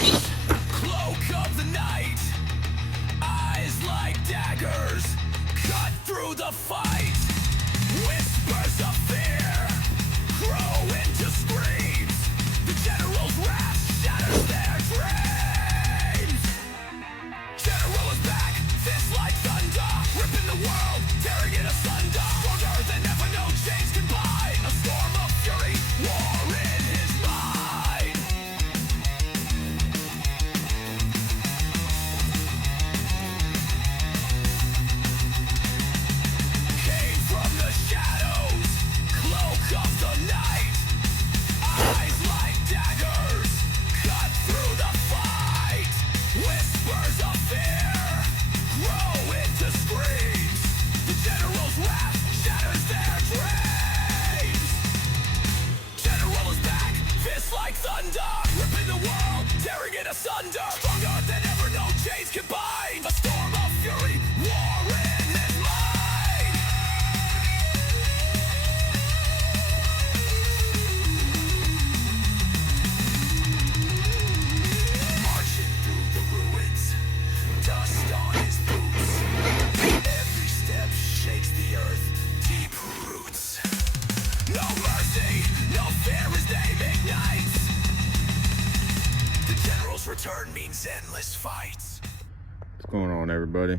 Cloak of the night, eyes like daggers, cut through the fight. Whispers of fear grow into screams. The general's wrath shatters their dreams. General is back, fist like thunder, ripping the world, tearing it asunder. Stronger than ever, no chains can bind. A storm of fury, war in his mind. Came from the shadows, cloak of the night, eyes like daggers, cut through the fight. Whispers of fear grow into screams. The general's wrath shatters their dreams. General is back, fist like thunder, ripping the world, tearing it asunder. Stronger than ever, no chains can bind. A storm of fury, war in his mind. Marching through the ruins, dust on his boots. Every step shakes the earth, deep roots. No mercy, no fear as they ignites. The general's return means endless fights. What's going on, everybody?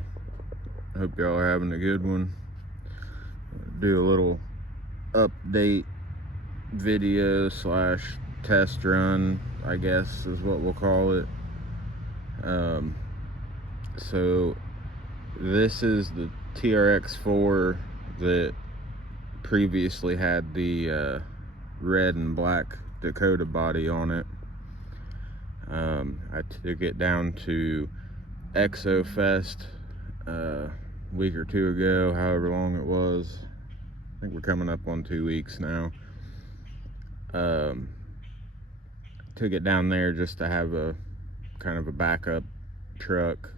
I hope y'all are having a good one. Do a little update video slash test run, I guess is what we'll call it. So this is the TRX4 that previously had the red and black Dakota body on it. I took it down to Exo Fest a week or two ago, however long it was. I think we're coming up on 2 weeks now. Took it down there just to have a kind of a backup truck,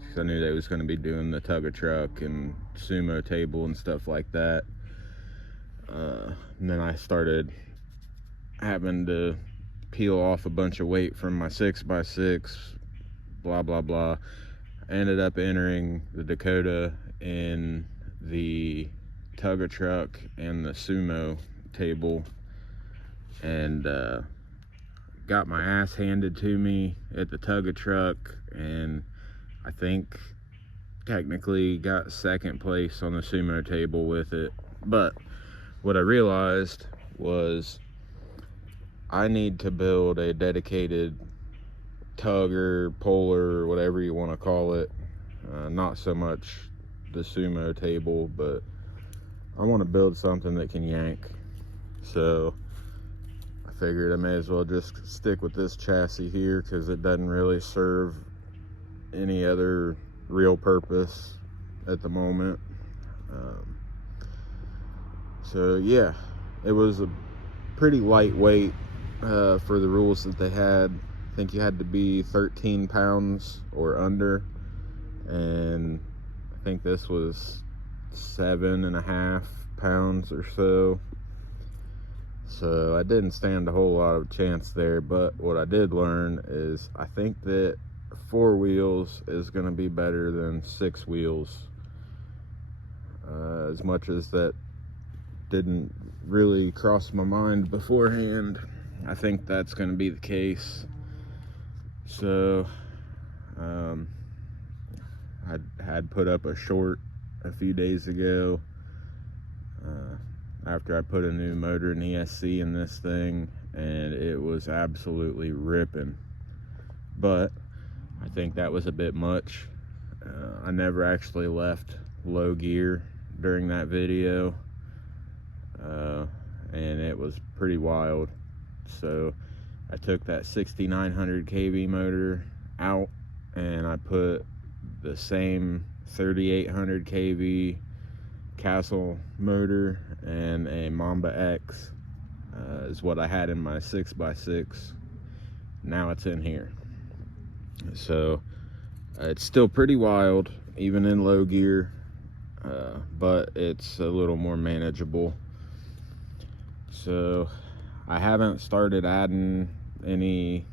because I knew they was going to be doing the tug of truck and sumo table and stuff like that. And then I started having to peel off a bunch of weight from my 6x6, blah blah blah. I ended up entering the Dakota in the tug of truck and the sumo table, and got my ass handed to me at the tug of truck, and I think technically got second place on the sumo table with it. But what I realized was I need to build a dedicated tugger, polar, whatever you want to call it. Not so much the sumo table, but I want to build something that can yank. So I figured I may as well just stick with this chassis here, because it doesn't really serve any other real purpose at the moment. So yeah, it was a pretty lightweight for the rules that they had. I think you had to be 13 pounds or under, and I think this was 7.5 pounds or so. So I didn't stand a whole lot of chance there, but what I did learn is I think that 4 wheels is going to be better than 6 wheels. As much as that didn't really cross my mind beforehand, I think that's going to be the case. So I had put up a short a few days ago after I put a new motor and ESC in this thing, and it was absolutely ripping. But I think that was a bit much. I never actually left low gear during that video, and it was pretty wild. So I took that 6900 kV motor out, and I put the same 3800 kV Castle motor and a Mamba X is what I had in my 6x6. Now it's in here. So it's still pretty wild even in low gear, but it's a little more manageable. So I haven't started adding any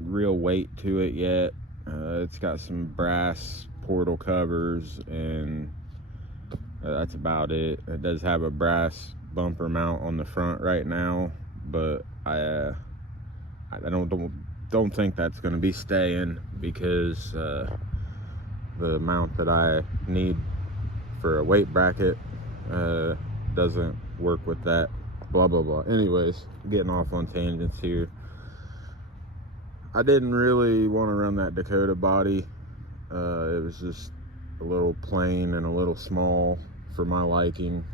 real weight to it yet. It's got some brass portal covers, and that's about it. It does have a brass bumper mount on the front right now, but I don't think that's going to be staying, because the mount that I need for a weight bracket doesn't work with that. Blah blah blah. Anyways, getting off on tangents here. I didn't really want to run that Dakota body. It was just a little plain and a little small for my liking.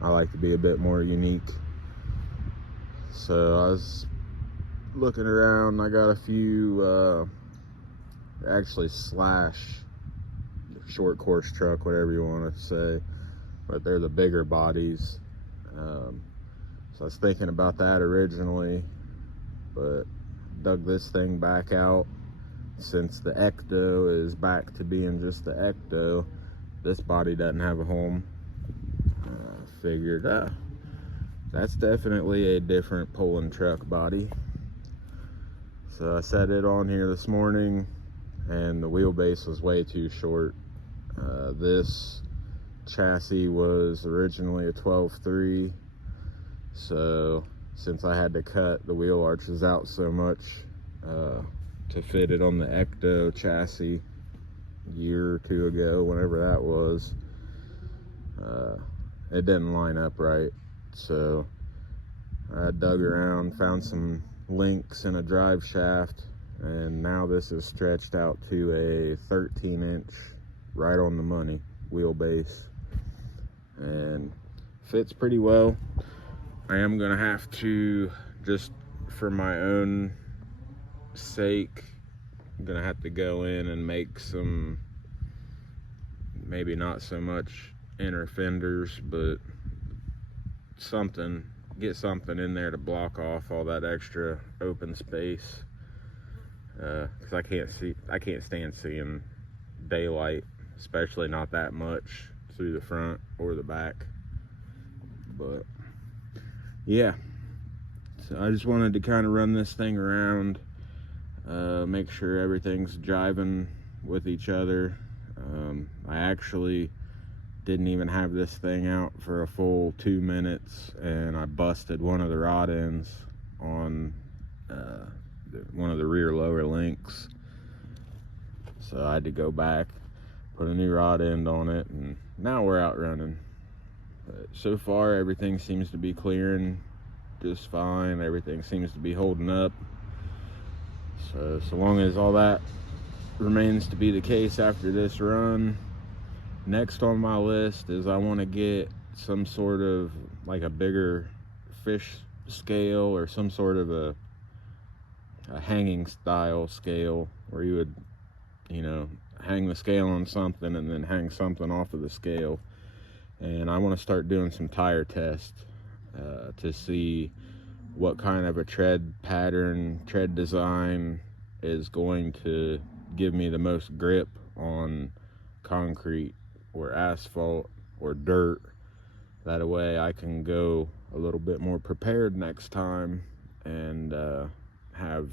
I like to be a bit more unique. So I was looking around. I got a few actually Slash short course truck, whatever you want to say, but they're the bigger bodies. So I was thinking about that originally, but dug this thing back out. Since the Ecto is back to being just the Ecto, this body doesn't have a home. Figured that's definitely a different pulling truck body. So I set it on here this morning, and the wheelbase was way too short. This chassis was originally a 12.3, so since I had to cut the wheel arches out so much to fit it on the Ecto chassis a year or two ago, whenever that was, it didn't line up right. So I dug around, found some links in a drive shaft, and now this is stretched out to a 13-inch, right on the money wheelbase, and fits pretty well. I am gonna have to, just for my own sake, I'm gonna have to go in and make some, maybe not so much inner fenders, but something, get something in there to block off all that extra open space, because I can't stand seeing daylight, especially not that much through the front or the back. But yeah, so I just wanted to kind of run this thing around, make sure everything's jiving with each other. I actually didn't even have this thing out for a full 2 minutes, and I busted one of the rod ends on one of the rear lower links. So I had to go back, put a new rod end on it, and now we're out running. But so far, everything seems to be clearing just fine. Everything seems to be holding up. So long as all that remains to be the case after this run, next on my list is I want to get some sort of like a bigger fish scale, or some sort of a hanging style scale, where you would, hang the scale on something and then hang something off of the scale. And I want to start doing some tire tests to see what kind of a tread pattern, tread design is going to give me the most grip on concrete or asphalt or dirt. That way I can go a little bit more prepared next time and have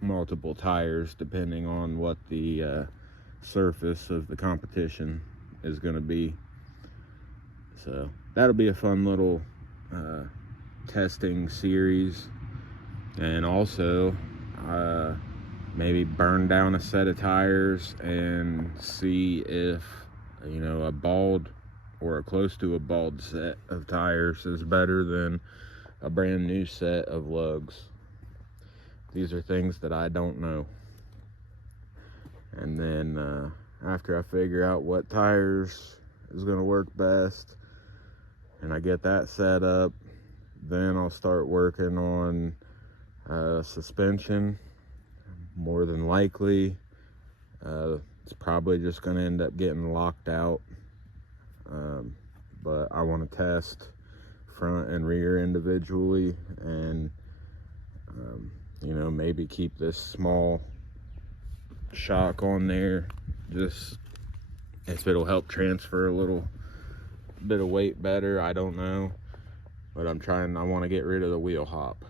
multiple tires depending on what the surface of the competition is going to be. So that'll be a fun little testing series. And also maybe burn down a set of tires and see if a bald or a close to a bald set of tires is better than a brand new set of lugs. These are things that I don't know. And then after I figure out what tires is going to work best and I get that set up, then I'll start working on suspension. More than likely it's probably just going to end up getting locked out, but I want to test front and rear individually, and maybe keep this small shock on there, just if it'll help transfer a little bit of weight better. I don't know, but I want to get rid of the wheel hop,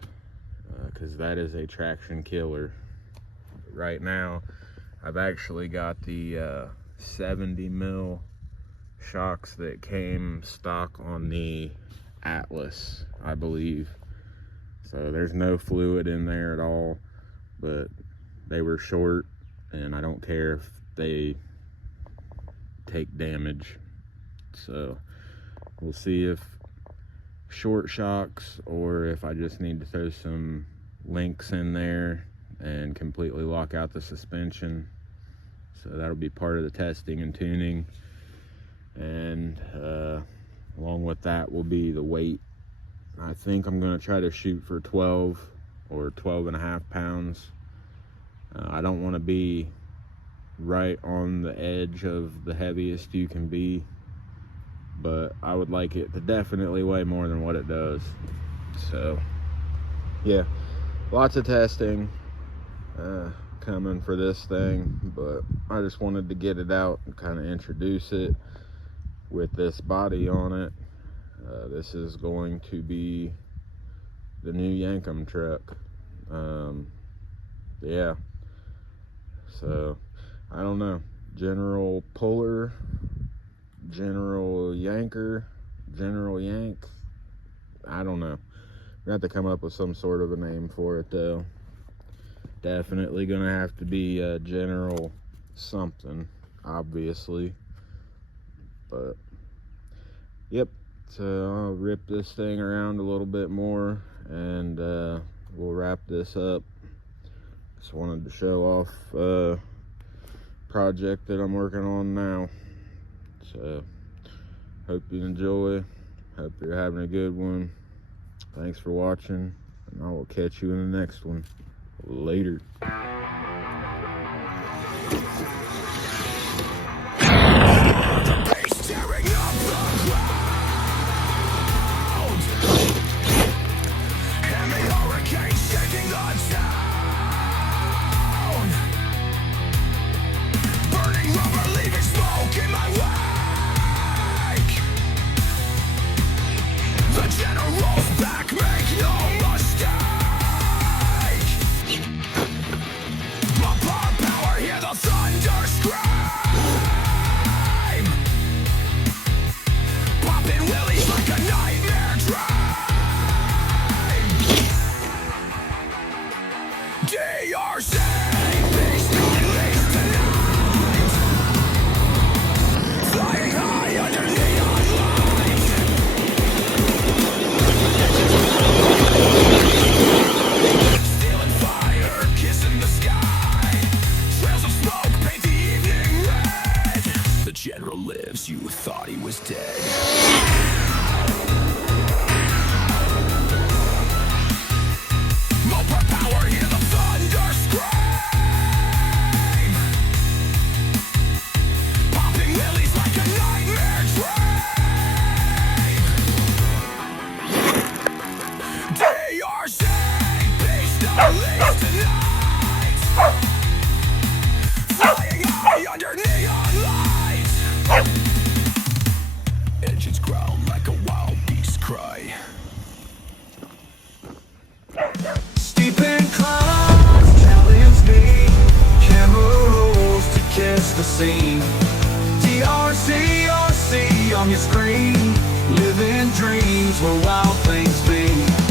because that is a traction killer. Right now, I've actually got the 70 mil shocks that came stock on the Atlas, I believe. So there's no fluid in there at all, but they were short, and I don't care if they take damage. So we'll see if short shocks or if I just need to throw some links in there and completely lock out the suspension. So that'll be part of the testing and tuning, and along with that will be the weight. I think I'm going to try to shoot for 12 or 12.5 pounds. I don't want to be right on the edge of the heaviest you can be, but I would like it to definitely weigh more than what it does. So yeah, lots of testing coming for this thing, but I just wanted to get it out and kind of introduce it with this body on it. This is going to be the new Yankum truck. Yeah, so I don't know, General Puller, General Yanker, General Yank, I don't know. We have to come up with some sort of a name for it though. Definitely gonna have to be General something, obviously. But yep, so I'll rip this thing around a little bit more, and we'll wrap this up. Just wanted to show off a project that I'm working on now. So hope you enjoy, hope you're having a good one. Thanks for watching, and I will catch you in the next one. Later. TRC, peace unleashed tonight. Flying high under neon lights. Stealing fire, kissing the sky. Trails of smoke paint the evening red. The general lives, you thought he was dead. Under neon lights, engines growl like a wild beast cry. Steep inclines challenge me, camera rolls to catch the scene. TRC on your screen, living dreams where wild things be.